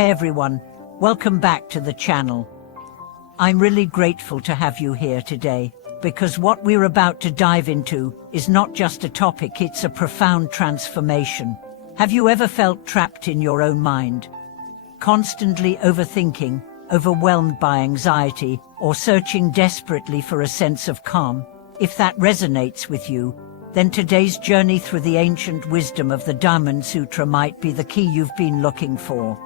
Hey everyone, welcome back to the channel. I'm really grateful to have you here today, because what we're about to dive into is not just a topic, it's a profound transformation. Have you ever felt trapped in your own mind? Constantly overthinking, overwhelmed by anxiety, or searching desperately for a sense of calm? If that resonates with you, then today's journey through the ancient wisdom of the Diamond Sutra might be the key you've been looking for.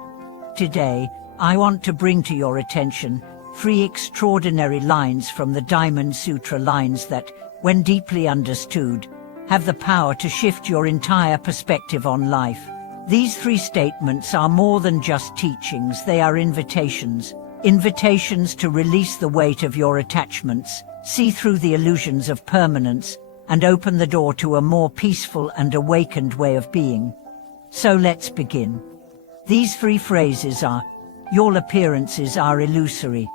Today, I want to bring to your attention 3 extraordinary lines from the Diamond Sutra, lines that, when deeply understood, have the power to shift your entire perspective on life. These 3 statements are more than just teachings, they are invitations. Invitations to release the weight of your attachments, see through the illusions of permanence, and open the door to a more peaceful and awakened way of being. So let's begin. These 3 phrases are: your appearances are illusory.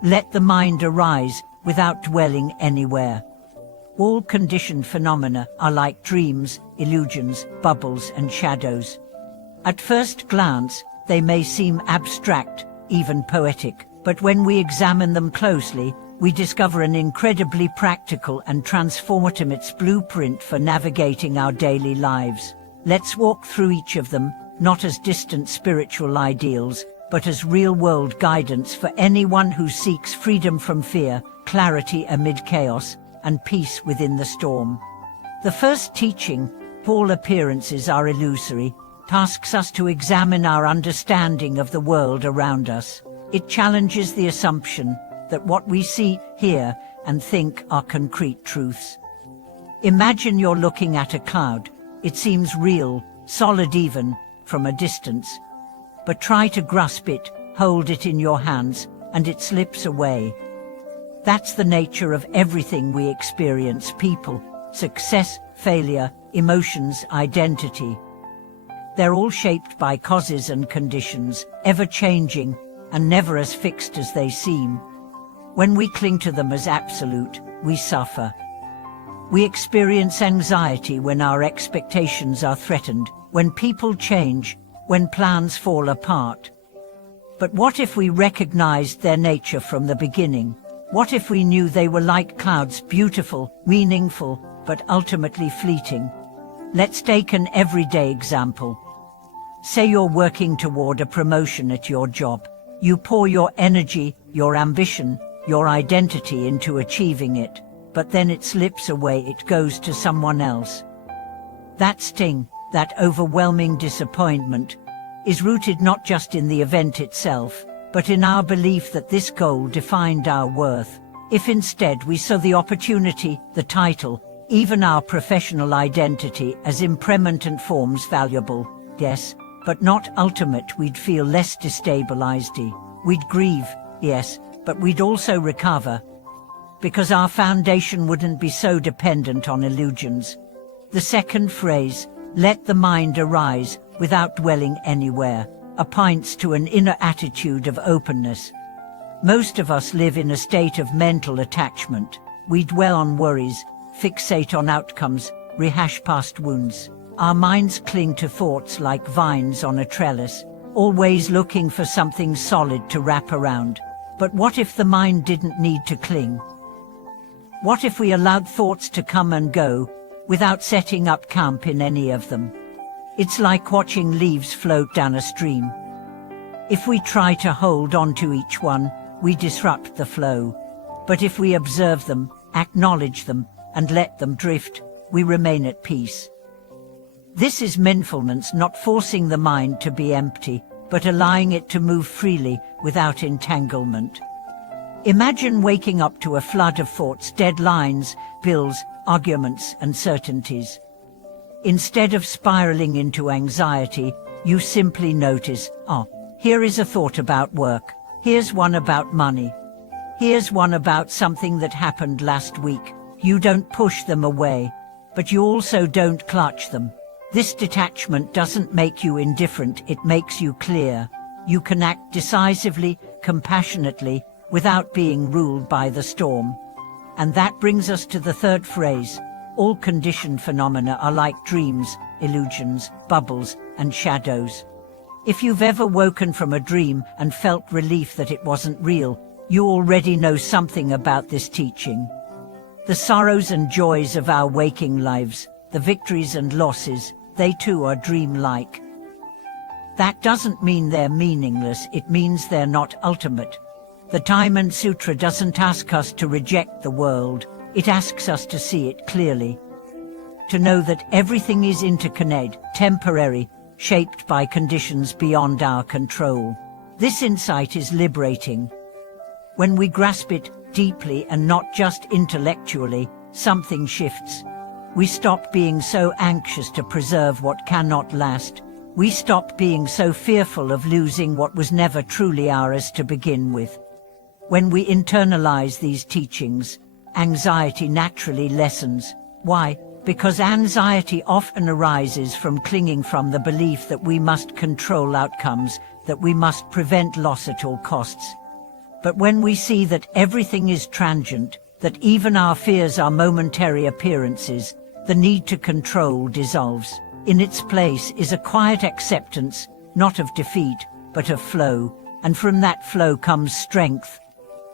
Let the mind arise without dwelling anywhere. All conditioned phenomena are like dreams, illusions, bubbles, and shadows. At first glance, they may seem abstract, even poetic, but when we examine them closely, we discover an incredibly practical and transformative blueprint for navigating our daily lives. Let's walk through each of them, not as distant spiritual ideals, but as real-world guidance for anyone who seeks freedom from fear, clarity amid chaos, and peace within the storm. The first teaching, all appearances are illusory, tasks us to examine our understanding of the world around us. It challenges the assumption that what we see, hear, and think are concrete truths. Imagine you're looking at a cloud. It seems real, solid even from a distance. But try to grasp it, hold it in your hands, and it slips away. That's the nature of everything we experience: people, success, failure, emotions, identity. They're all shaped by causes and conditions, ever-changing, and never as fixed as they seem. When we cling to them as absolute, we suffer. We experience anxiety when our expectations are threatened, when people change, when plans fall apart. But what if we recognized their nature from the beginning? What if we knew they were like clouds, beautiful, meaningful, but ultimately fleeting? Let's take an everyday example. Say you're working toward a promotion at your job. You pour your energy, your ambition, your identity into achieving it, but then it slips away, it goes to someone else. That sting, that overwhelming disappointment, is rooted not just in the event itself, but in our belief that this goal defined our worth. If instead we saw the opportunity, the title, even our professional identity as impermanent forms, valuable, yes, but not ultimate, we'd feel less destabilized. We'd grieve, yes, but we'd also recover, because our foundation wouldn't be so dependent on illusions. The second phrase, let the mind arise without dwelling anywhere, points to an inner attitude of openness. Most of us live in a state of mental attachment. We dwell on worries, fixate on outcomes, rehash past wounds. Our minds cling to thoughts like vines on a trellis, always looking for something solid to wrap around. But what if the mind didn't need to cling? What if we allowed thoughts to come and go, without setting up camp in any of them? It's like watching leaves float down a stream. If we try to hold on to each one, we disrupt the flow. But if we observe them, acknowledge them, and let them drift, we remain at peace. This is mindfulness, not forcing the mind to be empty, but allowing it to move freely without entanglement. Imagine waking up to a flood of thoughts, deadlines, bills, arguments, and certainties. Instead of spiraling into anxiety, you simply notice, here is a thought about work, here's one about money, here's one about something that happened last week. You don't push them away, but you also don't clutch them. This detachment doesn't make you indifferent, it makes you clear. You can act decisively, compassionately, without being ruled by the storm. And that brings us to the third phrase. All conditioned phenomena are like dreams, illusions, bubbles, and shadows. If you've ever woken from a dream and felt relief that it wasn't real, you already know something about this teaching. The sorrows and joys of our waking lives, the victories and losses, they too are dreamlike. That doesn't mean they're meaningless, it means they're not ultimate. The Diamond Sutra doesn't ask us to reject the world, it asks us to see it clearly. To know that everything is interconnected, temporary, shaped by conditions beyond our control. This insight is liberating. When we grasp it deeply and not just intellectually, something shifts. We stop being so anxious to preserve what cannot last. We stop being so fearful of losing what was never truly ours to begin with. When we internalize these teachings, anxiety naturally lessens. Why? Because anxiety often arises from clinging from the belief that we must control outcomes, that we must prevent loss at all costs. But when we see that everything is transient, that even our fears are momentary appearances, the need to control dissolves. In its place is a quiet acceptance, not of defeat, but of flow, and from that flow comes strength.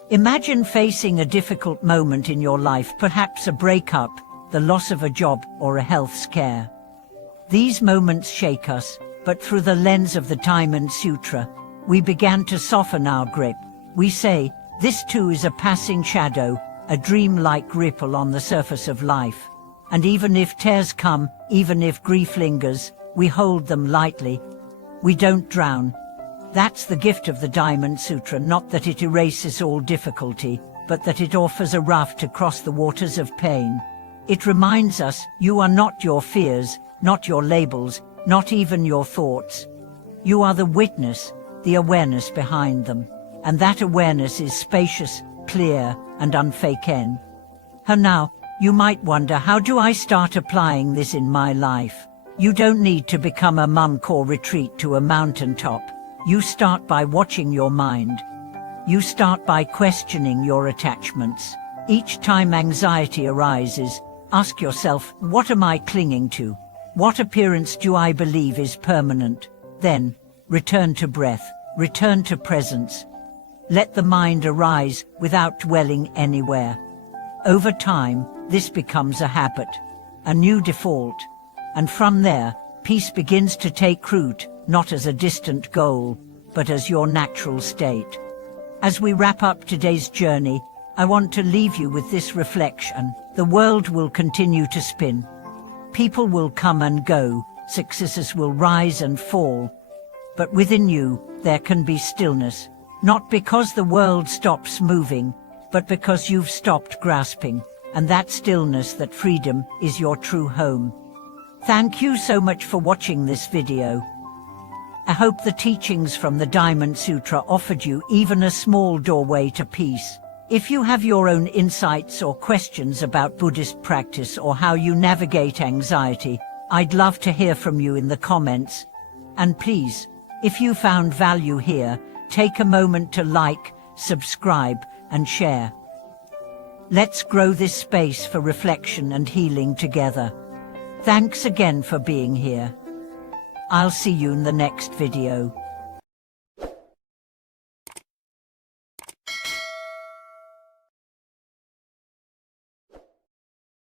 Imagine facing a difficult moment in your life, perhaps a breakup, the loss of a job, or a health scare. These moments shake us, but through the lens of the Diamond Sutra, we began to soften our grip. We say, this too is a passing shadow, a dream-like ripple on the surface of life. And even if tears come, even if grief lingers, we hold them lightly. We don't drown. That's the gift of the Diamond Sutra, not that it erases all difficulty, but that it offers a raft to cross the waters of pain. It reminds us, you are not your fears, not your labels, not even your thoughts. You are the witness, the awareness behind them. And that awareness is spacious, clear, and unfaken. And now, you might wonder, how do I start applying this in my life? You don't need to become a monk or retreat to a mountaintop. You start by watching your mind. You start by questioning your attachments. Each time anxiety arises, ask yourself, what am I clinging to? What appearance do I believe is permanent? Then, return to breath, return to presence. Let the mind arise without dwelling anywhere. Over time, this becomes a habit, a new default. And from there, peace begins to take root, not as a distant goal, but as your natural state. As we wrap up today's journey, I want to leave you with this reflection. The world will continue to spin. People will come and go, successes will rise and fall. But within you, there can be stillness, not because the world stops moving, but because you've stopped grasping, and that stillness, that freedom, is your true home. Thank you so much for watching this video. I hope the teachings from the Diamond Sutra offered you even a small doorway to peace. If you have your own insights or questions about Buddhist practice or how you navigate anxiety, I'd love to hear from you in the comments. And please, if you found value here, take a moment to like, subscribe, and share. Let's grow this space for reflection and healing together. Thanks again for being here. I'll see you in the next video.